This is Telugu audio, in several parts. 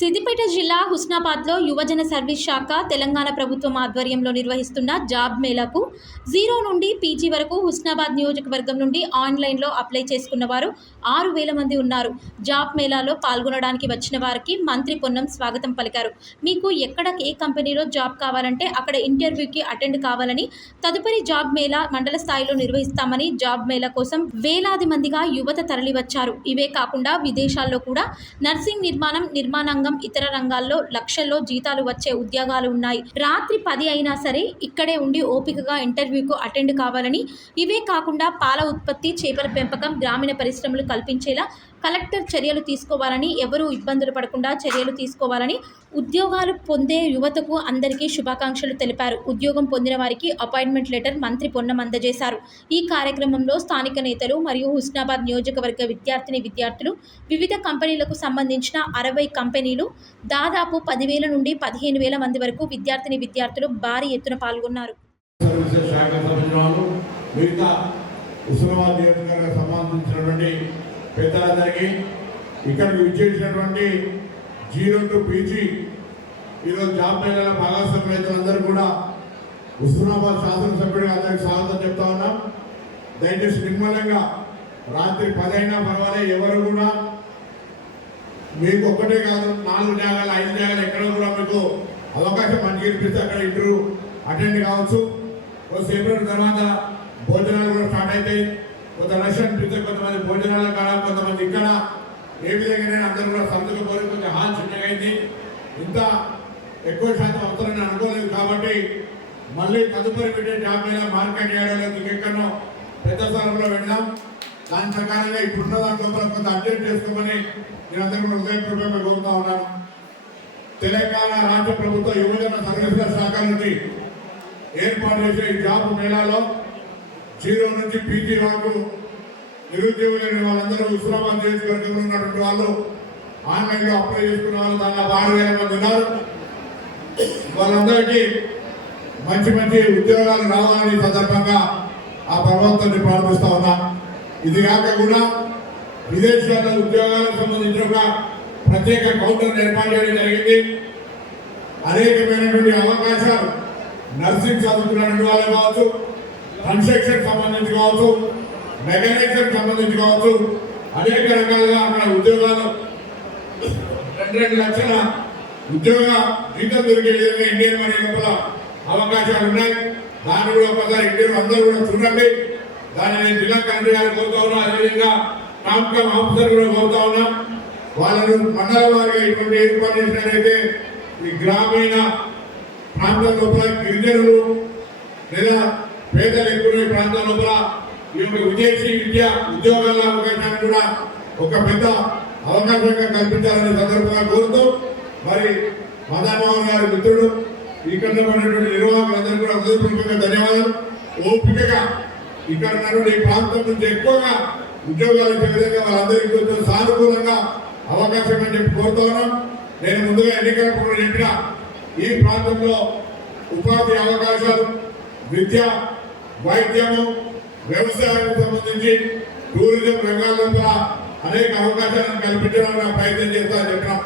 సిద్దిపేట జిల్లా హుస్నాబాద్లో యువజన సర్వీస్ శాఖ తెలంగాణ ప్రభుత్వం ఆధ్వర్యంలో నిర్వహిస్తున్న జాబ్ మేళాకు జీరో నుండి పీజీ వరకు హుస్నాబాద్ నియోజకవర్గం నుండి ఆన్లైన్లో అప్లై చేసుకున్న వారు ఆరు వేల మంది ఉన్నారు. జాబ్ మేళాలో పాల్గొనడానికి వచ్చిన వారికి మంత్రి పొన్నం స్వాగతం పలికారు. మీకు ఎక్కడ ఏ కంపెనీలో జాబ్ కావాలంటే అక్కడ ఇంటర్వ్యూకి అటెండ్ కావాలని తదుపరి జాబ్ మేళా మండల స్థాయిలో నిర్వహిస్తామని జాబ్ మేళా కోసం వేలాది మందిగా యువత తరలివచ్చారు. ఇవే కాకుండా విదేశాల్లో కూడా నర్సింగ్ నిర్మాణం నిర్మాణంగా ఇతర రంగాల్లో లక్షల్లో జీతాలు వచ్చే ఉద్యోగాలు ఉన్నాయి. రాత్రి పది అయినా సరే ఇక్కడే ఉండి ఓపికగా ఇంటర్వ్యూకు అటెండ్ కావాలని ఇవే కాకుండా పాల ఉత్పత్తి చేపల పెంపకం గ్రామీణ పరిశ్రమలు కల్పించేలా కలెక్టర్ చర్యలు తీసుకోవాలని ఎవరూ ఇబ్బందులు పడకుండా చర్యలు తీసుకోవాలని ఉద్యోగాలు పొందే యువతకు అందరికీ శుభాకాంక్షలు తెలిపారు ఉద్యోగం పొందిన వారికి అపాయింట్మెంట్ లెటర్ మంత్రి పొన్నం అందజేశారు ఈ కార్యక్రమంలో స్థానిక నేతలు మరియు హుస్నాబాద్ నియోజకవర్గ విద్యార్థిని విద్యార్థులు వివిధ కంపెనీలకు సంబంధించిన అరవై కంపెనీలు దాదాపు పదివేల నుండి పదిహేను వేల మంది వరకు విద్యార్థిని విద్యార్థులు భారీ ఎత్తున పాల్గొన్నారు మిగతా నియోజకవర్గానికి సంబంధించినటువంటి పెద్దలందరికీ ఇక్కడికి విచ్చేసినటువంటి జీరో టు పీజీ ఈరోజు జాబ్ మేళల భాగస్వామ్య రైతులందరూ కూడా హుస్నాబాద్ శాసనసభ్యుడిగా అందరికి స్వాగతం చెప్తా ఉన్నాం. దయచేసి నిర్మలంగా రాత్రి పదైనా పర్వాలే ఎవరు కూడా మీకు ఒక్కటే కాదు నాలుగు జాగాలు ఐదు జాగాలు ఎక్కడ కూడా మీకు అవకాశం మంచి కనిపిస్తే అక్కడ ఇంటర్వ్యూ అటెండ్ కావచ్చు. సేపటి తర్వాత భోజనాలు కూడా స్టార్ట్ అవుతాయి కొంత రష్ అనిపిస్తే కొంతమంది భోజనాల కాడ కొంతమంది ఇక్కడ. ఏ విధంగా అందరూ కూడా సంతకు పోయి కొంచెం హాల్ చిన్నగైంది ఇంత ఎక్కువ శాతం వస్తారని అనుకోలేదు కాబట్టి మళ్ళీ తదుపరి పెట్టే జాబ్ మీద మార్కెట్ ఏరియాలో ఇంకెక్కడో పెద్ద స్థానంలో వెళ్ళాం దాని ప్రకారంగా ఇప్పుడున్న దాంట్లో కూడా కొంత అప్డేట్ చేసుకోమని నేను అందరూ కూడా హృదయపూర్వకంగా కోరుతా ఉన్నాను. తెలంగాణ రాష్ట్ర ప్రభుత్వ యువజన సర్వీసుల శాఖ నుండి ఏర్పాటు చేసే జాబ్ మేళాలో జీరో నుంచి పీజీ వరకు నిరుద్యోగులైన వాళ్ళందరూ హుస్నాబాద్ నియోజకవర్గంలో ఉన్నటువంటి వాళ్ళు ఆన్లైన్లో అప్లై చేసుకున్న వాళ్ళు దాదాపు ఆరు వేల మంది ఉన్నారు. వాళ్ళందరికీ మంచి మంచి ఉద్యోగాలు రావాలని సందర్భంగా ఆ భగవంతుని ప్రార్థిస్తా ఉన్నా. ఇది కాక కూడా విదేశాల్లో ఉద్యోగాలకు సంబంధించిన ఒక ప్రత్యేక కౌంటర్ ఏర్పాటు చేయడం జరిగింది. అనేకమైనటువంటి అవకాశాలు నర్సింగ్ చదువుకున్నటువంటి వాళ్ళు కావచ్చు కన్స్ట్రక్షన్ సంబంధించి కావచ్చు మెకానిక్స్ సంబంధించి కావచ్చు అనేక రకాలుగా అక్కడ ఉద్యోగాలు రెండు రెండు లక్షల ఉద్యోగ జీతం దొరికే విధంగా ఇండియన్ మనీ లోపల అవకాశాలు ఉన్నాయి. దాని కూడా ఒకసారి ఇండియన్ అందరూ కూడా చూడండి. దాన్ని నేను జిల్లా కలెక్టర్ గారు కోరుతా ఉన్నా అదేవిధంగా కామ్కామ్ ఆఫీసర్ కూడా కోరుతా ఉన్నా. వాళ్ళను మండల వారిగా ఇటువంటి ఏర్పాటు చేసినట్లయితే ఈ గ్రామీణ ప్రాంతం లోపల గిరిజనులు లేదా పేదలు ఎక్కువ ఈ ప్రాంతం లోపల విదేశీ విద్య ఉద్యోగాల అవకాశాన్ని కూడా ఒక పెద్ద అవకాశంగా కల్పించాలనే సందర్భంగా కోరుతూ మరి మదన్మోహన్ గారి మిత్రుడు ఇక్కడ ఉన్నటువంటి నిర్వాహకులందరూ కూడా హృదయపూర్వకంగా ధన్యవాదాలు. ఓపికగా ఇక్కడ ఉన్నటువంటి ఈ ప్రాంతం నుంచి ఎక్కువగా ఉద్యోగాలు ఇచ్చే విధంగా వాళ్ళందరికీ సానుకూలంగా అవకాశం అని చెప్పి కోరుతా ఉన్నాం. నేను ముందుగా ఎన్నికలప్పుడు చెప్పిన ఈ ప్రాంతంలో ఉపాధి అవకాశాలు విద్య వైద్యము వ్యవసాయానికి సంబంధించి టూరిజం రంగాలంతా అనేక అవకాశాలను కల్పించడానికి ప్రయత్నం చేస్తా చెప్పినాం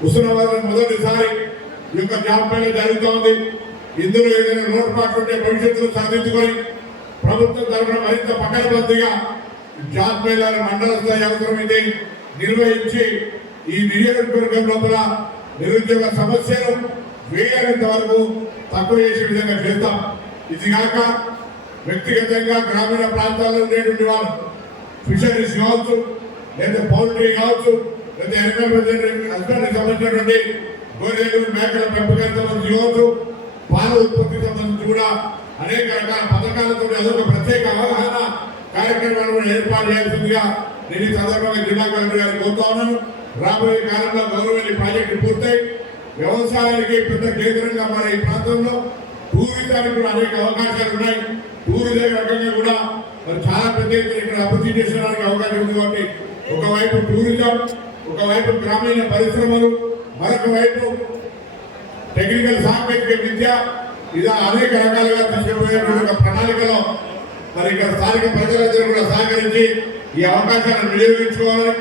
హుస్నాబాద్ మొదటిసారి ఈ యొక్క జాబ్ మేళ జరుగుతోంది ఇందులో ఏదైనా లోటుపాట్లు ఉంటే భవిష్యత్తులో సాధించుకొని ప్రభుత్వం తరఫున మరింత పకడ్బందీగా జాబ్ మేళాల మండల స్థాయి అవసరమైతే నిర్వహించి ఈ నియోజకవర్గం లోపల నిరుద్యోగ సమస్యను వేయనంత వరకు తక్కువ చేసే విధంగా చేస్తాం. ఇది కాక వ్యక్తిగతంగా గ్రామీణ ప్రాంతాల్లో ఉండేటువంటి వాళ్ళు ఫిషరీస్ కావచ్చు లేదా పౌల్ట్రీ కావచ్చు లేదా ఎనిమల్ సంబంధించినటువంటి గోరేలు మేకల పెంపకం సంబంధించి కావచ్చు పాల ఉత్పత్తి సంబంధించి కూడా అనేక రకాల పథకాలతో అదొక ప్రత్యేక అవగాహన కార్యక్రమాలు కూడా ఏర్పాటు చేయాల్సిందిగా నేను ఈ సందర్భంగా జిల్లా కలెక్టర్ గారు కోరుతా ఉన్నాను. రాబోయే కాలంలో గౌరవని ప్రాజెక్టు పూర్తయి వ్యవసాయానికి పెద్ద కేంద్రంగా మన ఈ ప్రాంతంలో టూరిజానికి అనేక అవకాశాలు ఉన్నాయి. టూరిజం రకంగా కూడా మరి చాలా పెద్ద ఎత్తున ఇక్కడ అభివృద్ధి చేసడానికి అవకాశం ఉంది కాబట్టి ఒకవైపు టూరిజం ఒకవైపు గ్రామీణ పరిశ్రమలు మరొక వైపు టెక్నికల్ సాంకేతిక విద్య. ఇలా అనేక రకాలుగా తీసుకుపోయేటువంటి ప్రణాళికలో మరి ఇక్కడ స్థానిక ప్రజలందరూ కూడా సహకరించి ఈ అవకాశాన్ని వినియోగించుకోవాలని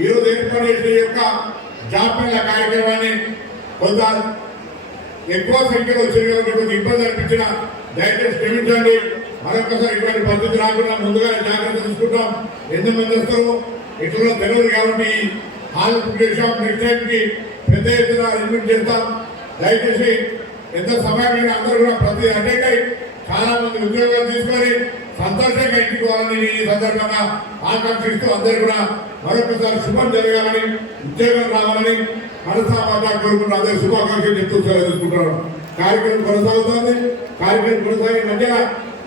ఈరోజు ఏర్పాటు చేసిన యొక్క జాబ్ కార్యక్రమాన్ని కొంత ఎక్కువ సంఖ్యలో వచ్చేది ఇబ్బంది అనిపించిన దయచేసి క్షమించండి. మరొకసారి ఇటువంటి పద్ధతి రాకుండా ముందుగా జాగ్రత్త తీసుకుంటాం. ఎంతమంది వస్తారు ఇతరులు తెలియదు కాబట్టి హాల్ బుక్ చేసాం నెక్స్ట్ టైంకి పెద్ద ఎత్తున అరేంజ్మెంట్ చేస్తాం. దయచేసి ఎంత సమయమైన అందరూ కూడా ప్రతి అటెండ్ అయ్యి చాలా మంది ఉద్యోగాలు తీసుకొని సంతోషంగా ఇంటికి పోవాలని ఈ సందర్భంగా ఆకాంక్షిస్తూ అందరూ కూడా మరొకసారి శుభం జరగాలని ఉద్యోగం రావాలని మనసామాజా కోరుకుంటూ అందరూ శుభాకాంక్షలు చెప్తూ సెలవు తీసుకుంటున్నాను కార్యక్రమం కొనసాగుతుంది. కార్యక్రమం కొనసాగే మధ్యన